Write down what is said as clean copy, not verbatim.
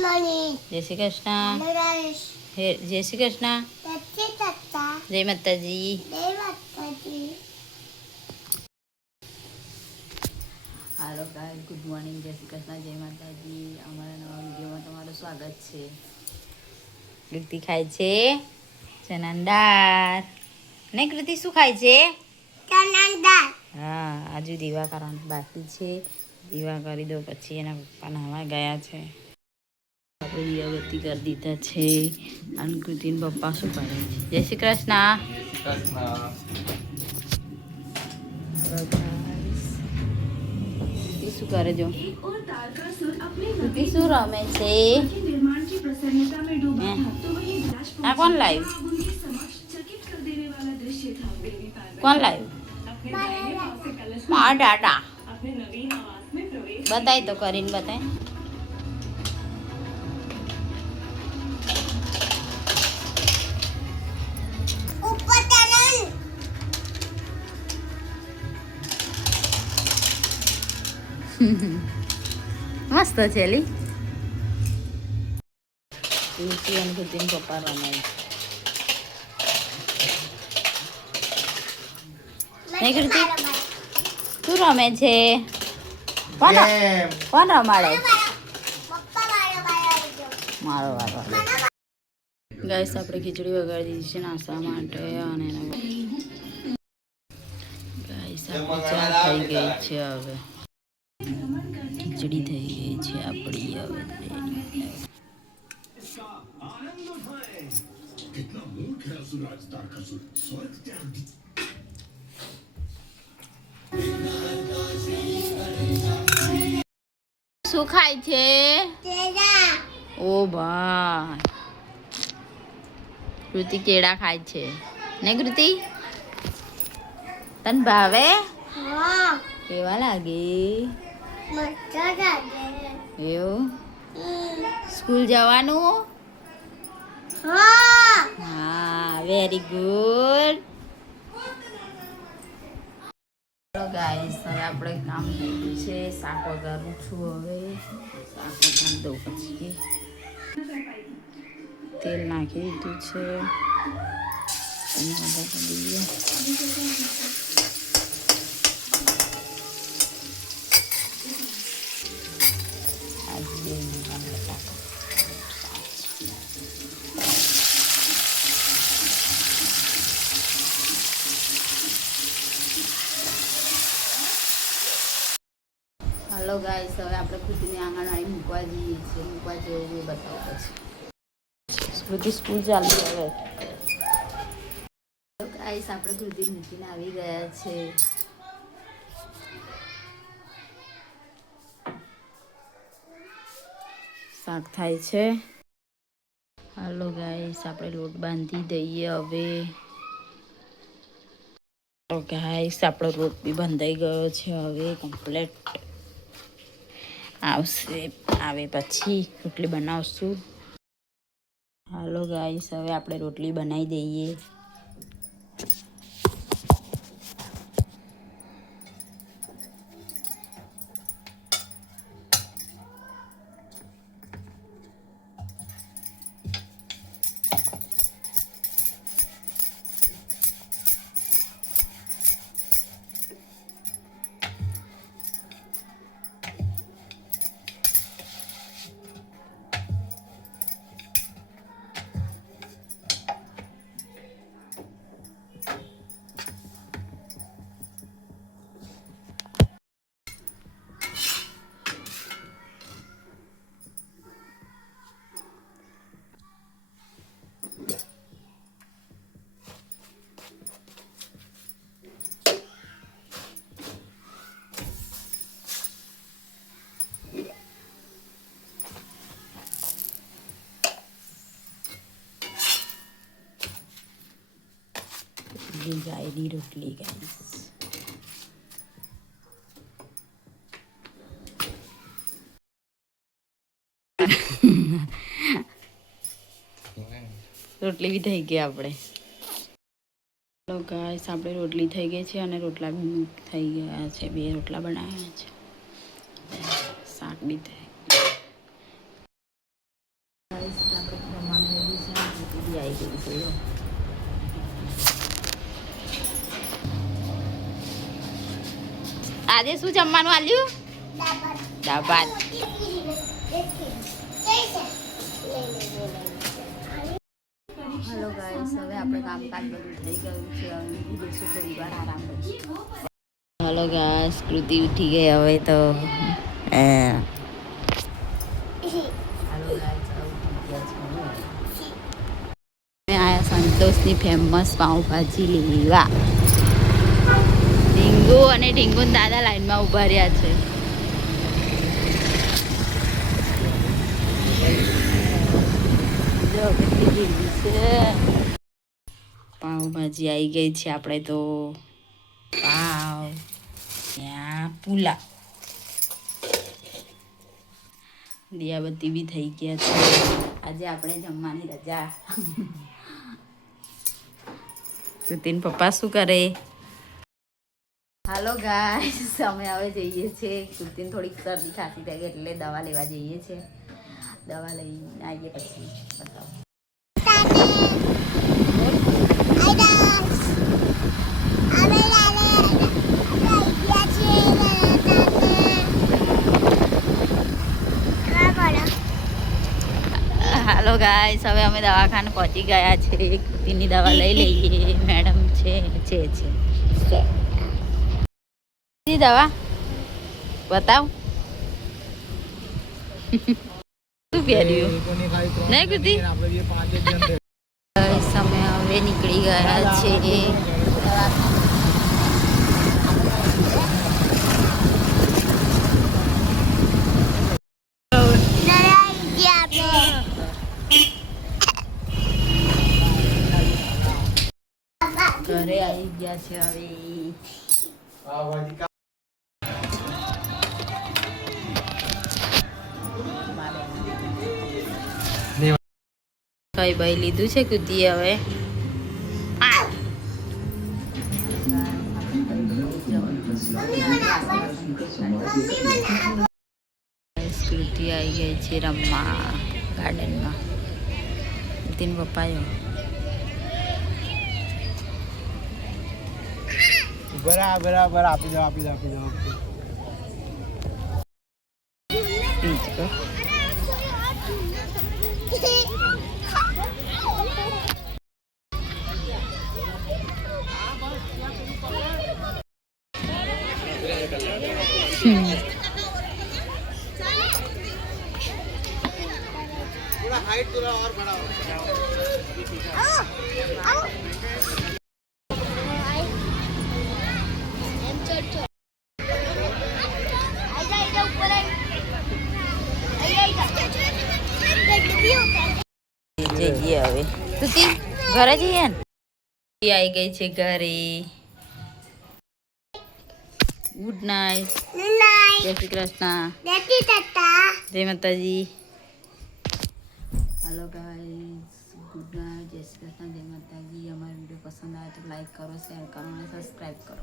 જય શ્રી કૃષ્ણ. જય શ્રી કૃષ્ણ. જય માતાજી. હાલો ગાઈસ, ગુડ મોર્નિંગ. જય શ્રી કૃષ્ણ, જય માતાજી. અમારા નવા વિડીયોમાં તમારું સ્વાગત છે. કૃતિ ખાય છે ચણાની દાળ. ને કૃતિ શું ખાય છે? ચણાની દાળ. હા, આજુ દીવા કરવાનું બાકી છે. દીવા કરી દો પછી એના પપ્પા નાહવા ગયા છે. આપણે દીવાબત્તી કરી દીધા છે. અને કૃતિના પપ્પા શું કરે છે? જય શ્રી કૃષ્ણ. શું કરે જો? કૃતિ શું રમે છે? આ કોણ લાવ્યું? કોણ લાવ્યું? મારા દાદા. બતાય તો કરીને બતાય. મસ્ત છે લી. કૃતિ અને કૃતિના પપ્પા રમે છે. કૃતિ શું રમે છે? કોણ રમાડે? મારો વારો. ગાઈસ, આપણે ખીચડી વગાડી દીધી છે નાસ્તા માટે. અને ગાઈસ, આપણી ચા થઈ ગઈ છે. હવે ખીચડી થઈ ગઈ છે આપણી. હવે શું ખાય છે? ઓ ભાઈ, કૃતિ કેળા ખાય છે ને? કૃતિ, તને ભાવે? કેવા લાગે? એવું? સ્કૂલ જવાનું? હા, વેરી ગુડ. ગાઈસ, હવે આપણે કામ થઈ ગયું છે. શાક વઘારું છું. હવે શાક વઘારી દઉં પછી તેલ નાખી દીધું છે. હાલો ગાઈસ, હવે આપણે કૃતિને આંગણવાડી મૂકવા જઈએ છીએ. મૂકવા જેવું એ બતાવો પછી. કૃતિ સ્કૂલ ચાલુ હવે. ગાઈસ, આપણે કૃતિ મૂકીને આવી ગયા છે. શાક થાય છે. હાલો ગાઈસ, આપણે લોટ બાંધી દઈએ હવે. તો ગાઈસ, આપણો લોટ બી બંધાઈ ગયો છે. હવે કમ્પ્લીટ આવે પછી રોટલી બનાવશું. હાલો ગાઈસ, હવે આપણે રોટલી બનાવી દઈએ. ગાયની રોટલી ગાઈસ. રોટલી બી થઈ ગઈ આપણે. તો ગાઈસ, આપણે રોટલી થઈ ગઈ છે અને રોટલા બી થઈ ગયા છે. 2 રોટલા બનાવ્યા છે. શાક બી થઈ આજે શું જમવાનું આલ્યું? દાળ ભાત. હેલો ગાઈસ, હવે આપણે કામકાજ બધું થઈ ગયું છે. હવે બેસું થોડી વાર આરામ કરીશું. હેલો ગાઈસ, કૃતિ ઉઠી ગઈ હવે તો. આયા સંતોષની ફેમસ પાઉંભાજી લેવા. ઢીંગુ અને ઢીંગુન દાદા લાઈનમાં ઊભા રહ્યા છે. પાઉંભાજી આવી ગઈ છે. આપણે તો પાવ ત્યાં પુલા દિયાબત્તી બી થઈ ગયા છે. આજે આપણે જમવાની રજા. કૃતિન પપ્પા શું કરે? હાલો ગાઈસ, અમે હવે જઈએ છીએ. કૃતિન થોડીક શરદી ખાંસી થઈ ગઈ એટલે દવા લેવા જઈએ છીએ. દવા લઈને આવીએ પછી બતાવો. હાલો ગાઈસ, હવે અમે દવાખાને પહોંચી ગયા છે. કૃતિની દવા લઈ લઈએ. મેડમ છે દવા બતાવ. શું પહેર્યું નહીં કૃતિ? અમે હવે નીકળી ગયા છે. ઘરે આવી ગયા છે હવે. કઈ ભાઈ લીધું છે કૃતિએ હવે. કૃતિ આવી ગઈ છે રમવા ગાર્ડનમાં. નીતિન પપ્પાયો બરાબર આપી જાઓ थोड़ा हाइट थोड़ा और बड़ा हो. જઈએ હવે. કૃતિ ઘરે જઈએ ને. આવી ગઈ છે ઘરે. Good night. જય શ્રી કૃષ્ણ. જય માતાજી. Hello guys, good night. જય શ્રી કૃષ્ણ, જય માતાજી. અમારો વિડીયો પસંદ આવે તો લાઈક કરો, શેર કરો અને સબસ્ક્રાઈબ કરો.